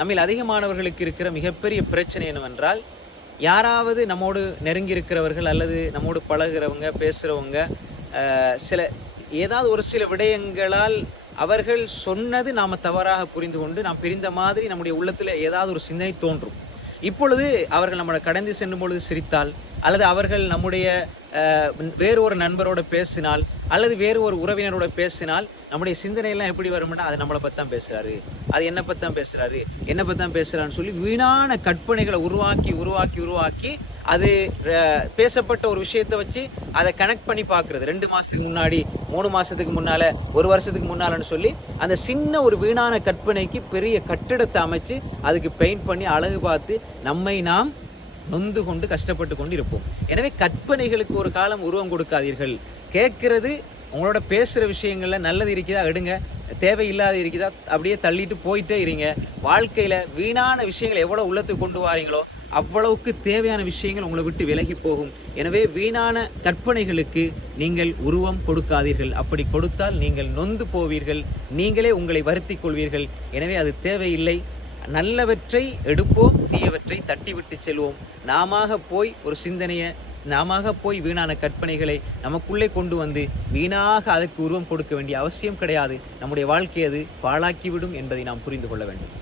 நம்மில் அதிகமானவர்களுக்கு இருக்கிற மிகப்பெரிய பிரச்சனை என்னவென்றால், யாராவது நம்மோடு நெருங்கி இருக்கிறவர்கள் அல்லது நம்மோடு பழகுறவங்க, பேசுறவங்க சில ஏதாவது ஒரு சில விடயங்களால் அவர்கள் சொன்னது நாம தவறாக புரிந்து கொண்டு, நாம் பிரிந்த மாதிரி நம்முடைய உள்ளத்தில ஏதாவது ஒரு சிந்தனை தோன்றும். இப்பொழுது அவர்கள் நம்மள கடந்து செல்லும் பொழுது சிரித்தால், அல்லது அவர்கள் நம்முடைய வேறு ஒரு நண்பரோட பேசினால், அல்லது வேறு ஒரு உறவினரோட பேசினால், நம்முடைய சிந்தனையெல்லாம் எப்படி வரும்னா, அது நம்மளை பத்தி தான் பேசுறாரு, அது என்னை பத்தி தான் பேசுறாரு, என்னை பத்தி தான் பேசுறான்னு சொல்லி வீணான கற்பனைகளை உருவாக்கி உருவாக்கி உருவாக்கி அது பேசப்பட்ட ஒரு விஷயத்தை வச்சு அதை கனெக்ட் பண்ணி பார்க்கறது. 2 மாசத்துக்கு முன்னாடி, 3 மாசத்துக்கு முன்னால, 1 வருஷத்துக்கு முன்னாலன்னு சொல்லி அந்த சின்ன ஒரு வீணான கற்பனைக்கு பெரிய கட்டிடத்தை அமைச்சு அதுக்கு பெயிண்ட் பண்ணி அழகு பார்த்து நம்மை நாம் நொந்து கொண்டு கஷ்டப்பட்டு கொண்டு இருப்போம். எனவே கற்பனைகளுக்கு ஒரு காலம் உருவம் கொடுக்காதீர்கள். கேட்கறது உங்களோட பேசுகிற விஷயங்கள்ல நல்லது இருக்குதா எடுங்க, தேவையில்லாத இருக்குதா அப்படியே தள்ளிட்டு போயிட்டே இருங்க. வாழ்க்கையில் வீணான விஷயங்களை எவ்வளோ உள்ளத்துக்கு கொண்டு வாரீங்களோ அவ்வளவுக்கு தேவையான விஷயங்கள் உங்களை விட்டு விலகி போகும். எனவே வீணான கற்பனைகளுக்கு நீங்கள் உருவம் கொடுக்காதீர்கள். அப்படி கொடுத்தால் நீங்கள் நொந்து போவீர்கள், நீங்களே உங்களை வருத்திக் கொள்வீர்கள். எனவே அது தேவையில்லை. நல்லவற்றை எடுப்போம், தீயவற்றை தட்டிவிட்டு செல்வோம். நாம போய் ஒரு சிந்தனையை, நாம போய் வீணான கற்பனைகளை நமக்குள்ளே கொண்டு வந்து வீணாக அதற்கு உருவம் கொடுக்க வேண்டிய அவசியம் கிடையாது. நம்முடைய வாழ்க்கையை அது பாழாக்கிவிடும் என்பதை நாம் புரிந்து கொள்ள வேண்டும்.